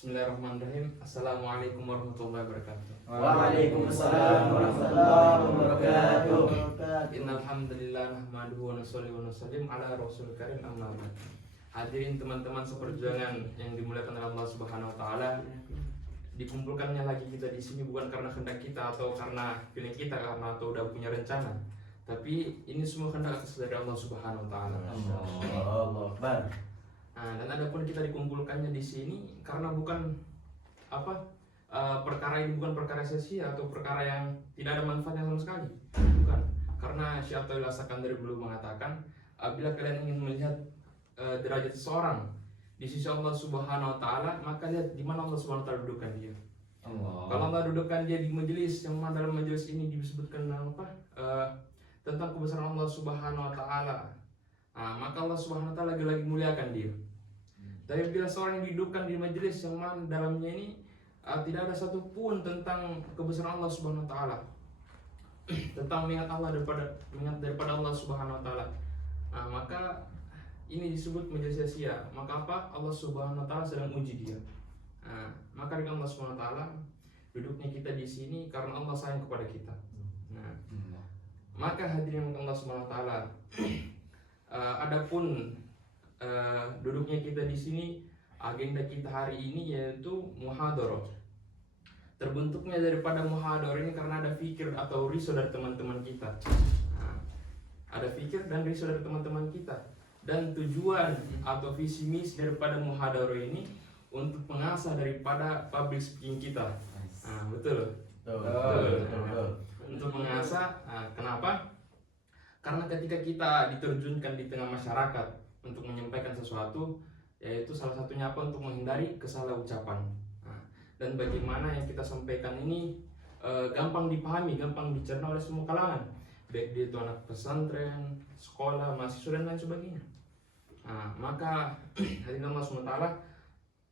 Bismillahirrahmanirrahim. Assalamualaikum warahmatullahi wabarakatuh. Waalaikumsalam warahmatullahi wabarakatuh. Innal hamdalillah nahmaduhu wa nusalli wa nusallim ala rasulil karim amma ba'd. Hadirin teman-teman seperjuangan yang dimuliakan oleh Allah Subhanahu wa taala. Dikumpulkannya lagi kita di sini bukan karena kehendak kita atau karena feeling kita karena atau udah punya rencana. Tapi ini semua kehendak dari Allah Subhanahu wa taala. Allahu Akbar. Nah, dan adapun kita dikumpulkannya di sini karena bukan perkara ini bukan perkara sia-sia atau perkara yang tidak ada manfaatnya sama sekali. Bukan. Karena Syekh Athaillah Sakandari dulu mengatakan, bila kalian ingin melihat derajat seseorang di sisi Allah Subhanahu wa taala, maka lihat di mana Allah Subhanahu wa taala dudukkan dia. Kalau Allah dudukkan dia di majelis yang mana dalam majelis ini disebutkan tentang kebesaran Allah Subhanahu wa taala. Nah, maka Allah Subhanahu wa taala lagi muliakan dia. Tapi bila seorang yang didudukkan di majelis yang mana dalamnya ini tidak ada satupun tentang kebesaran Allah Subhanahu wa taala, tentang mengingat Allah daripada Allah Subhanahu wa taala, maka ini disebut majelis sia-sia. Maka Allah Subhanahu wa taala sedang uji dia. Maka dengan Allah Subhanahu wa taala duduknya kita di sini karena Allah sayang kepada kita. Maka hadirin Allah Subhanahu wa taala, adapun duduknya kita di sini, agenda kita hari ini yaitu muhadharah. Terbentuknya daripada muhadharah ini karena ada fikir atau riso dari teman-teman kita. Ada fikir dan riso dari teman-teman kita. Dan tujuan atau visi misi daripada muhadharah ini untuk mengasah daripada public speaking kita. Betul. Untuk mengasah. Kenapa? Karena ketika kita diterjunkan di tengah masyarakat untuk menyampaikan sesuatu, yaitu salah satunya untuk menghindari kesalah ucapan. Dan bagaimana yang kita sampaikan ini gampang dipahami, gampang dicerna oleh semua kalangan, baik dia itu anak pesantren, sekolah, mahasiswa dan lain sebagainya. Maka hadirin Allah SWT,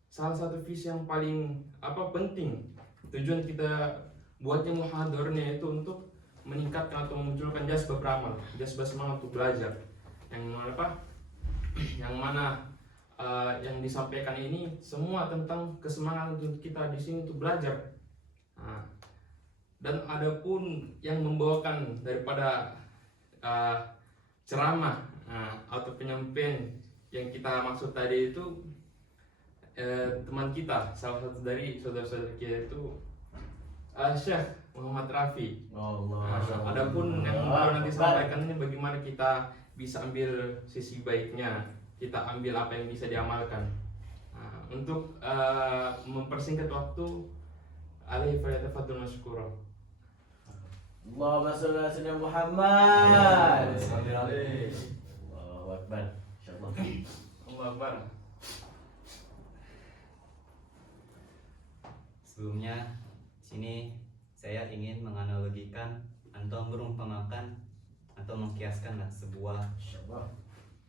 salah satu visi yang paling penting, tujuan kita buatnya muhadharahnya itu untuk meningkatkan atau memunculkan jazbah beramal, jazbah semangat untuk belajar. Yang disampaikan ini semua tentang kesemangat untuk kita di sini untuk belajar. Dan adapun yang membawakan daripada ceramah atau penyampaian yang kita maksud tadi itu teman kita, salah satu dari saudara-saudara kita itu Syekh Muhammad Rafi. Adapun yang beliau nanti sampaikan ini bagaimana kita bisa ambil sisi baiknya, kita ambil apa yang bisa diamalkan. Untuk mempersingkat waktu, alaihi falyatafaddal masykura. Allahumma shalli ala sayyidina Muhammad. Allahu Akbar. Insyaallah. Allahu Akbar. Sebelumnya sini saya ingin menganalogikan atau merumpamakan atau mengkiaskan sebuah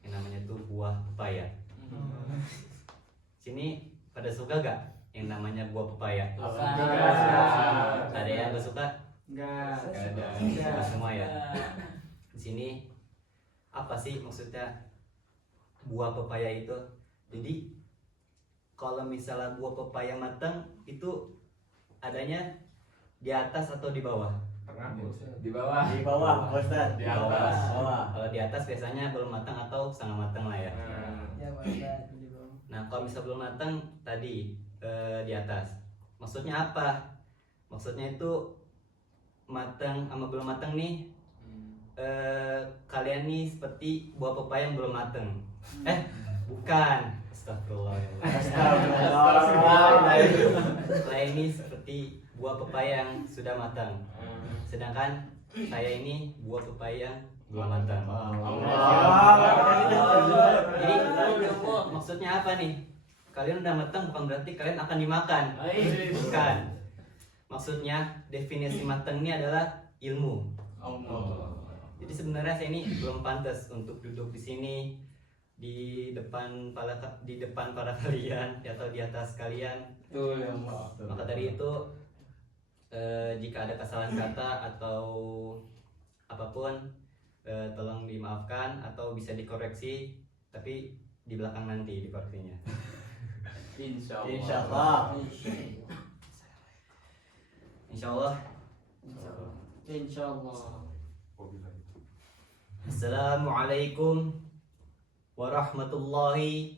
yang namanya itu buah pepaya. Sini pada suka gak yang namanya buah pepaya? Ada yang gak suka? Enggak ada. Suka semua ya. Di sini apa sih maksudnya buah pepaya itu? Jadi kalau misalnya buah pepaya matang itu adanya di atas atau di bawah? Di bawah. Di bawah, Ustaz. Di atas. Kalau di atas biasanya belum matang atau setengah matang lah ya. Nah, kalau misalnya belum matang tadi di atas. Maksudnya apa? Maksudnya itu matang sama belum matang nih. Kalian nih seperti buah pepaya yang belum matang. Bukan. Astagfirullah. Kalian ini seperti buah pepaya yang sudah matang. Sedangkan saya ini buah pepaya yang belum matang. Jadi maksudnya apa nih? Kalian udah matang bukan berarti kalian akan dimakan. Bukan. Maksudnya definisi matang ini adalah ilmu. Jadi sebenarnya saya ini belum pantas untuk duduk di sini di depan para kalian atau di atas kalian. Betul ya Allah. Maka dari itu jika ada kesalahan kata atau apapun tolong dimaafkan atau bisa dikoreksi, tapi di belakang nanti dikoreksinya. Insyaallah. Insyaallah. Insyaallah. Assalamualaikum warahmatullahi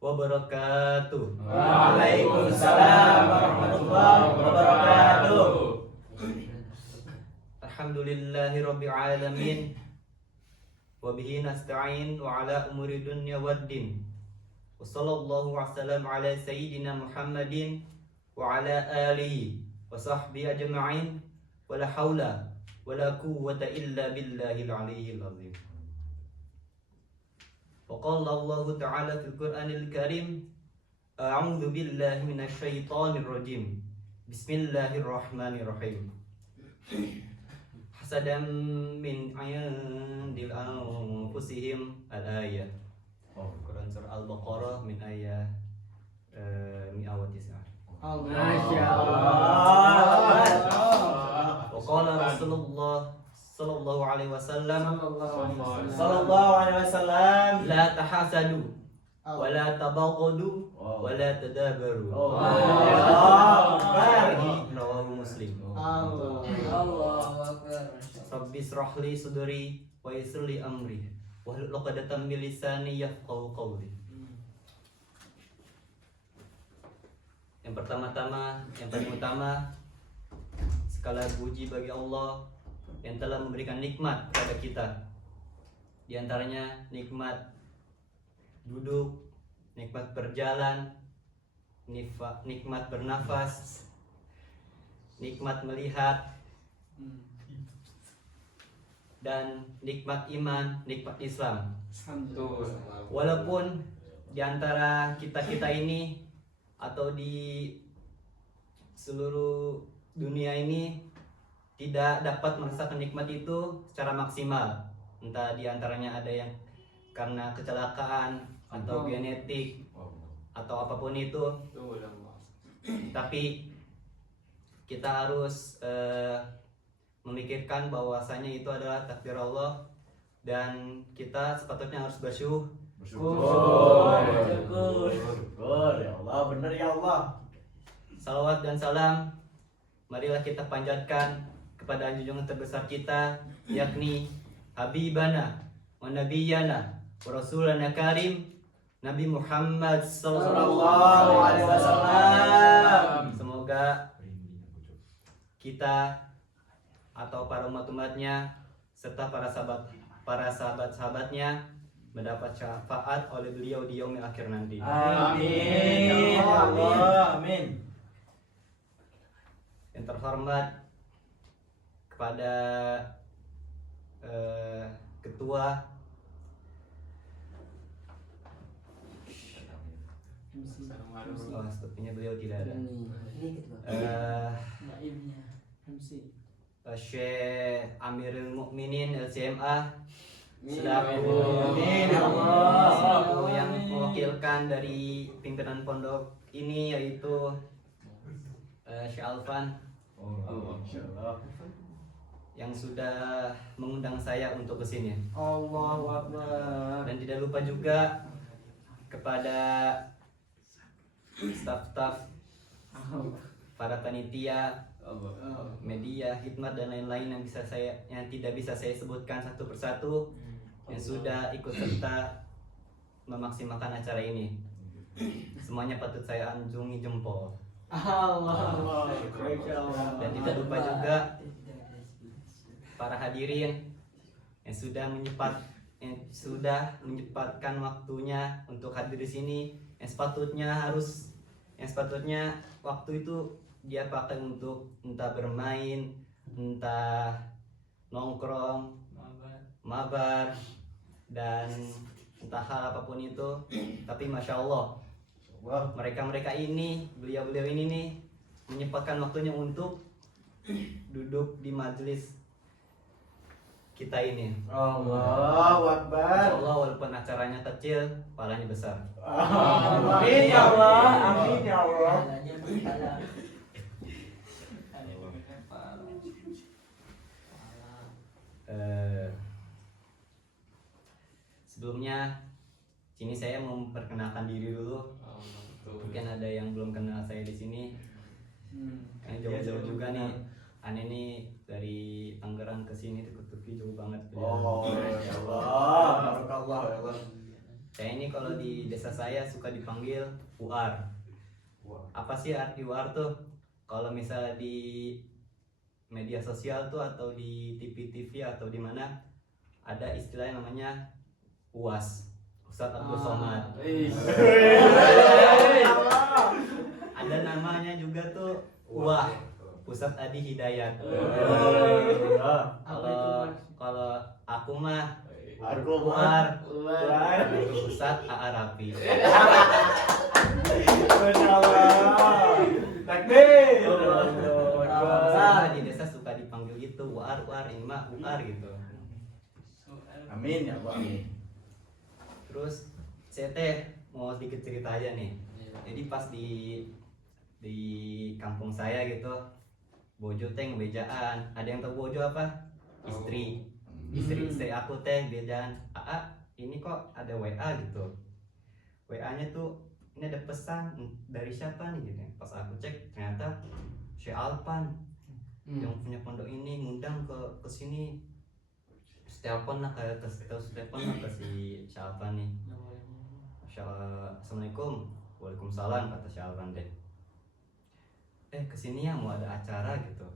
wabarakatuh. Waalaikumsalam warahmatullahi wabarakatuh. Alhamdulillahirabbil alamin. Wa bihi nasta'in wa ala umuri dunya waddin. Wa sallallahu wasallam ala sayyidina Muhammadin wa ala alihi wa sahbihi ajma'in. Wa la haula wa la quwwata illa billahil aliyyil azim. Wa qala Allah ta'ala fil Qur'anil Karim, a'udzu billahi minasy syaithanir rajim. Bismillahirrahmanirrahim. Hasadan min indil anfusihim al-ayah. Quran surah Al-Baqarah min ayat 109. Masya Wa qala Rasulullah sallallahu alaihi wasallam, Sallallahu alaihi wasallam. la tahasadu wa la tabaghadu wa la tadabaru. Allahu Akbar. Rawahu Muslim. Allahu Akbar. Rabbi israh li sadri wa yassir li amri wahlul 'uqdatam min lisani yafqahu qawli. Yang paling utama segala puji bagi Allah yang telah memberikan nikmat kepada kita. Di antaranya nikmat duduk, nikmat berjalan, nikmat bernafas, nikmat melihat, dan nikmat iman, nikmat Islam. Walaupun di antara kita ini atau di seluruh dunia ini tidak dapat merasakan nikmat itu secara maksimal, entah di antaranya ada yang karena kecelakaan atau genetik atau apapun itu, tapi kita harus memikirkan bahwasanya itu adalah takdir Allah dan kita sepatutnya harus bersyukur. Syukur ya Allah, benar ya Allah. Salawat dan salam marilah kita panjatkan kepada junjungan terbesar kita, yakni Habibana wa Nabiyana wa Rasulana Karim, Nabi Muhammad sallallahu alaihi wasallam. Semoga kita atau para umat-umatnya serta para sahabat-sahabatnya mendapat syafaat oleh beliau di yaumil akhir nanti. Amin ya Allah, amin. Yang terhormat kepada ketua sepertinya beliau tidak ada. Syekh Amirul Mukminin LCMA selaku yang mewakilkan dari pimpinan pondok ini, yaitu Syekh Alfan yang sudah mengundang saya untuk kesini. Allahu Akbar. Dan tidak lupa juga kepada staf-staf, para panitia, media, hikmat dan lain-lain yang tidak bisa saya sebutkan satu persatu, yang sudah ikut serta memaksimalkan acara ini. Semuanya patut saya anjungi jempol. Allah. Dan tidak lupa juga para hadirin yang sudah menyempatkan waktunya untuk hadir di sini, yang sepatutnya waktu itu dia pakai untuk entah bermain, entah nongkrong, mabar, dan entah hal apapun itu. Tapi masya Allah, mereka ini, beliau-beliau ini nih menyempatkan waktunya untuk duduk di majelis kita ini. Allahu Akbar. Insya Allah walaupun acaranya kecil, pahalanya besar. Amin ya Allah, amin ya Allah. Sebelumnya sini saya memperkenalkan diri dulu. Mungkin ada yang belum kenal saya di sini. Yang jauh-jauh juga nih. Aneh nih dari Tangerang ke sini ke Turki jauh banget. Oh, ya Allah. Barakallah ya Allah. Saya ini kalau di desa saya suka dipanggil Uar. Apa sih arti Uar tuh? Kalau misalnya di media sosial tuh atau di TV-TV atau di mana ada istilah yang namanya UAS, Ustadz Abdul Somad. Ada namanya juga tuh UA, Ustadz Adi Hidayat. Kalau aku mah Uar, Ustadz AA Rapi. Masya Allah. Takbir. Saya di desa suka dipanggil gitu, Uar, ini mah Uar gitu. Amin ya Allah. Amin. Terus saya teh mau sedikit cerita aja nih. Jadi pas di kampung saya gitu, bojo teh ngebejaan. Ada yang tahu bojo apa? Istri aku teh bejaan. Ini kok ada WA gitu. WA-nya tuh ini ada pesan dari siapa nih gitu. Pas aku cek ternyata Syekh Alpan yang punya pondok ini ngundang ke sini. Terus telepon lah ke si Syekh Alpan nih. Assalamualaikum. Waalaikumsalam kata Syekh Alpan deh. Kesini ya mau ada acara gitu.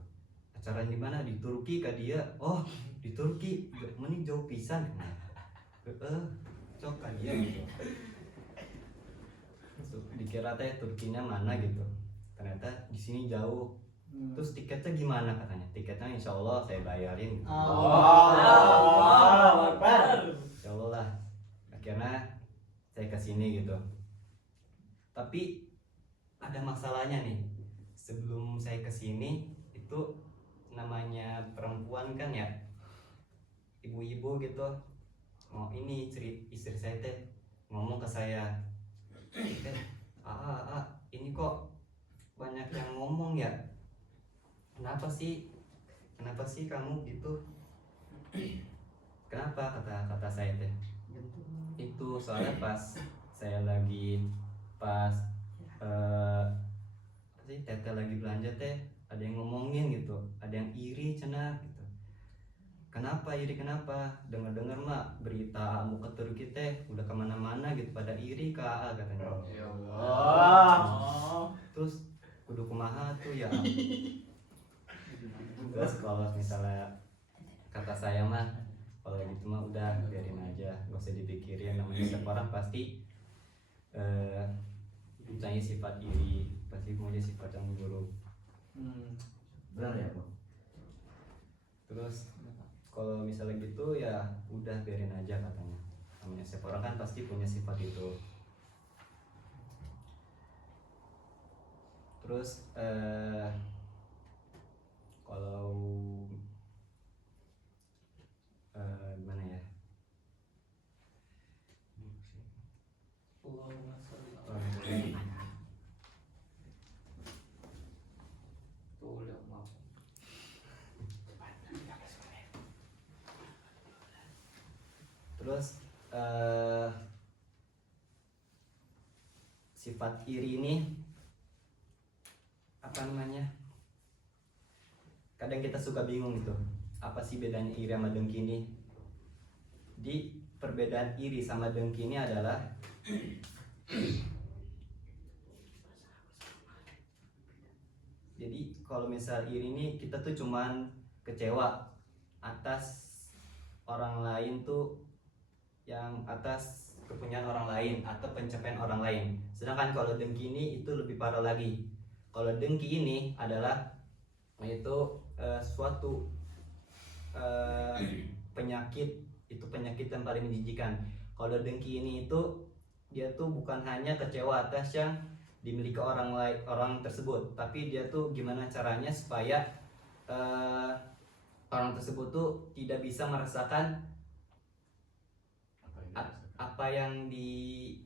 Acara di mana? Di Turki kah dia? Oh di Turki, mending jauh pisan. Cok kah dia gitu. Dikira teh Turkinya mana gitu. Ternyata di sini jauh. Terus tiketnya gimana katanya? Tiketnya insya Allah saya bayarin. Allah Akbar. Insya Allah lah. Akhirnya saya kesini gitu. Tapi ada masalahnya nih. Sebelum saya kesini itu namanya perempuan kan ya, ibu-ibu gitu. Mau ini istri saya teh ngomong ke saya, ini kok banyak yang ngomong ya. Kenapa sih kamu gitu? Kenapa kata saya teh? Itu soalnya pas saya lagi teteh lagi belanja teh ada yang ngomongin gitu, ada yang iri cenah gitu. Kenapa iri? Dengar mah berita kamu ke Turki teh udah kemana-mana gitu pada iri ke AA katanya. Ya Allah. Terus kudu kumaha tuh ya. Terus kalau misalnya kata saya mah kalau gitu mah udah biarin aja, gak usah dipikirin. Namanya setiap orang pasti punya sifat iri, pasti punya sifat yang buruk. Benar ya Bang. Terus kalau misalnya gitu ya udah biarin aja katanya. Namanya setiap orang kan pasti punya sifat itu. Terus kalau gimana ya? Terus sifat iri ini apa namanya? Kadang kita suka bingung gitu. Apa sih bedanya iri sama dengki ini? Di perbedaan iri sama dengki ini adalah jadi kalau misal iri ini kita tuh cuman kecewa atas orang lain tuh, yang atas kepunyaan orang lain atau pencapaian orang lain. Sedangkan kalau dengki ini itu lebih parah lagi. Kalau dengki ini adalah itu suatu penyakit, itu penyakit yang paling menjijikan. Kalau dengki ini itu dia tuh bukan hanya kecewa atas yang dimiliki orang tersebut, tapi dia tuh gimana caranya supaya orang tersebut tuh tidak bisa merasakan apa yang dia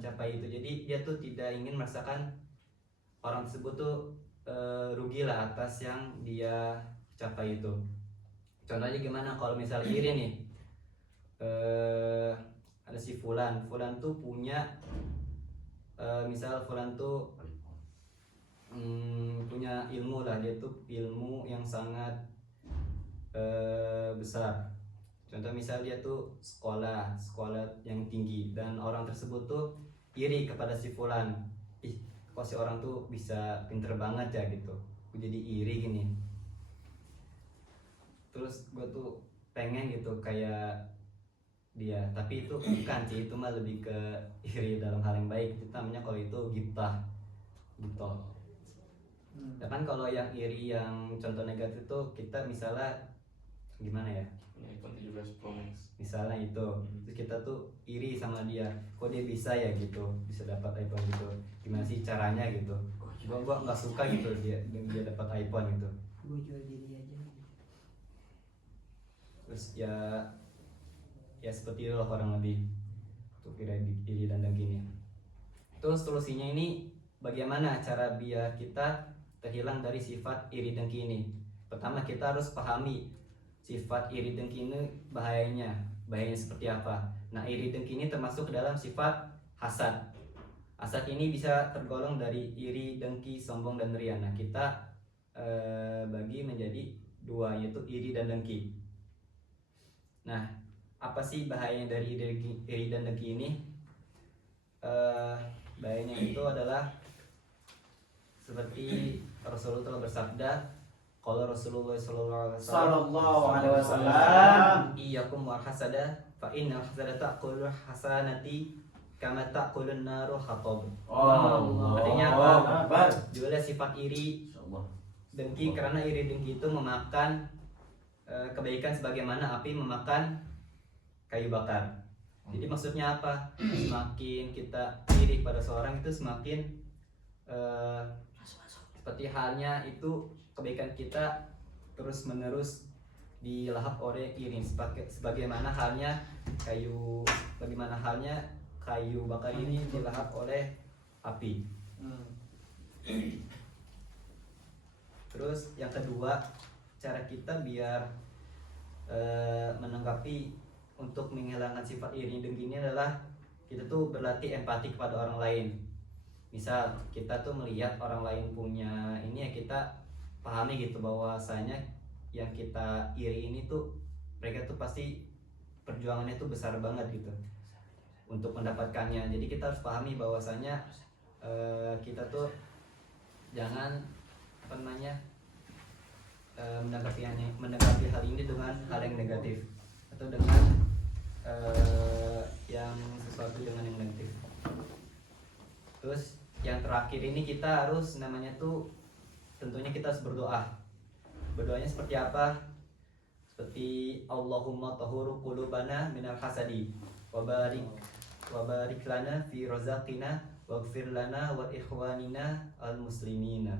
capai itu. Jadi dia tuh tidak ingin merasakan orang tersebut tuh rugi lah atas yang dia capai itu. Contohnya gimana kalau misal iri nih, ada si Fulan tuh punya misal Fulan tuh punya ilmu lah, dia tuh ilmu yang sangat besar. Contoh misal dia tuh sekolah yang tinggi dan orang tersebut tuh iri kepada si Fulan. Ih, kok si orang tuh bisa pinter banget ya gitu. Gue jadi iri gini. Terus gue tuh pengen gitu kayak dia, tapi itu bukan sih, itu mah lebih ke iri dalam hal yang baik. Itu namanya kalau itu ghibah gitu. Ya kan kalau yang iri yang contoh negatif tuh kita misalnya gimana ya? Punya iPhone 17 Pro Max. Misalnya itu, terus kita tuh iri sama dia, kok dia bisa ya gitu, bisa dapat iPhone gitu, gimana sih caranya gitu. Gua nggak suka gitu dia dapat iPhone gitu. Gue jual diri aja. Terus ya seperti itu lah kurang lebih untuk iri dan dengki ini. Terus solusinya ini bagaimana cara biar kita terhilang dari sifat iri dengki ini? Pertama kita harus pahami sifat iri dengki ini bahayanya seperti apa. Nah, iri dengki ini termasuk dalam sifat hasad. Hasad ini bisa tergolong dari iri, dengki, sombong, dan riya. Nah, kita bagi menjadi dua, yaitu iri dan dengki. Nah, apa sih bahayanya dari iri dan dengki ini? Bahayanya itu adalah seperti Rasulullah telah bersabda, kalau Rasulullah Sallallahu alaihi wasallam, iyyakum wal hasada fa innal hasada ta'kulul hasanati kama ta'kulun naru hatab. Artinya apa? Juga sifat iri dengki, karena iri dengki itu memakan kebaikan sebagaimana api memakan kayu bakar. Jadi maksudnya apa? Semakin kita iri pada seorang itu semakin seperti halnya itu kebaikan kita terus menerus dilahap oleh iri, sebagaimana halnya kayu bakar ini dilahap oleh api. Terus yang kedua, cara kita biar menanggapi untuk menghilangkan sifat iri dengki ini adalah kita tuh berlatih empati kepada orang lain. Misal kita tuh melihat orang lain punya ini, ya kita pahami gitu bahwasanya yang kita iri ini tuh mereka tuh pasti perjuangannya tuh besar banget gitu untuk mendapatkannya. Jadi kita harus pahami bahwasanya kita tuh jangan menanggapi hal ini dengan hal yang negatif atau dengan yang sesuatu dengan yang negatif. Terus yang terakhir ini kita harus tentunya kita harus berdoa. Berdoanya seperti apa? Seperti Allahumma tahuru qulubana minal hasadi wa barik lana fi razaqina waghfir lana wa ikhwanina al muslimina.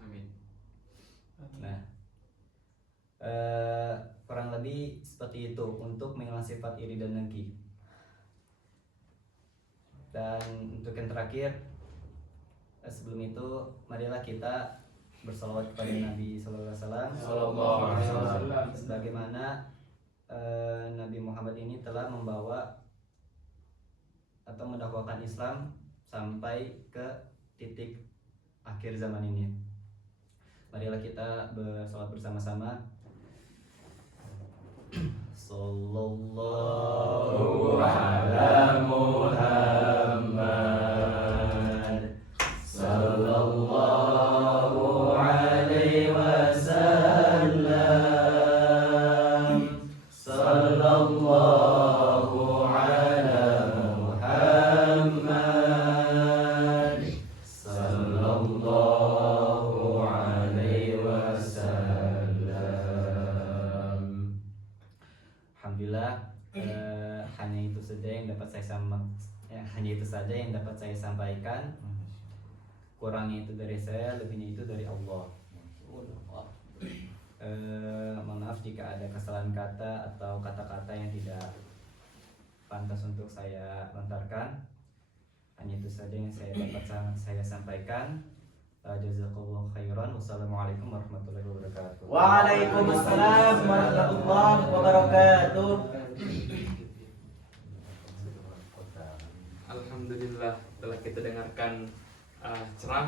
Amin. Nah, kurang lebih seperti itu untuk menghilangkan sifat iri dan dengki. Dan untuk yang terakhir, sebelum itu marilah kita bersalawat kepada Nabi Sallallahu Alaihi Wasallam, sebagaimana Nabi Muhammad ini telah membawa atau mendakwakan Islam sampai ke titik akhir zaman ini. Marilah kita bersalawat bersama-sama. Sallallahu ala Muhammad, sallallahu alaihi wasallam, sallallahu ala Muhammad, sallallahu alaihi wasallam. Alhamdulillah, hanya itu saja yang dapat saya sampaikan. Kurangnya itu dari saya, lebihnya itu dari Allah. Mohon maaf jika ada kesalahan kata atau kata-kata yang tidak pantas untuk saya lontarkan. Hanya itu saja yang dapat saya sampaikan. Jazakallahu khairan. Wassalamualaikum warahmatullahi wabarakatuh. Waalaikumsalam warahmatullahi wabarakatuh. Alhamdulillah telah kita dengarkan ceramah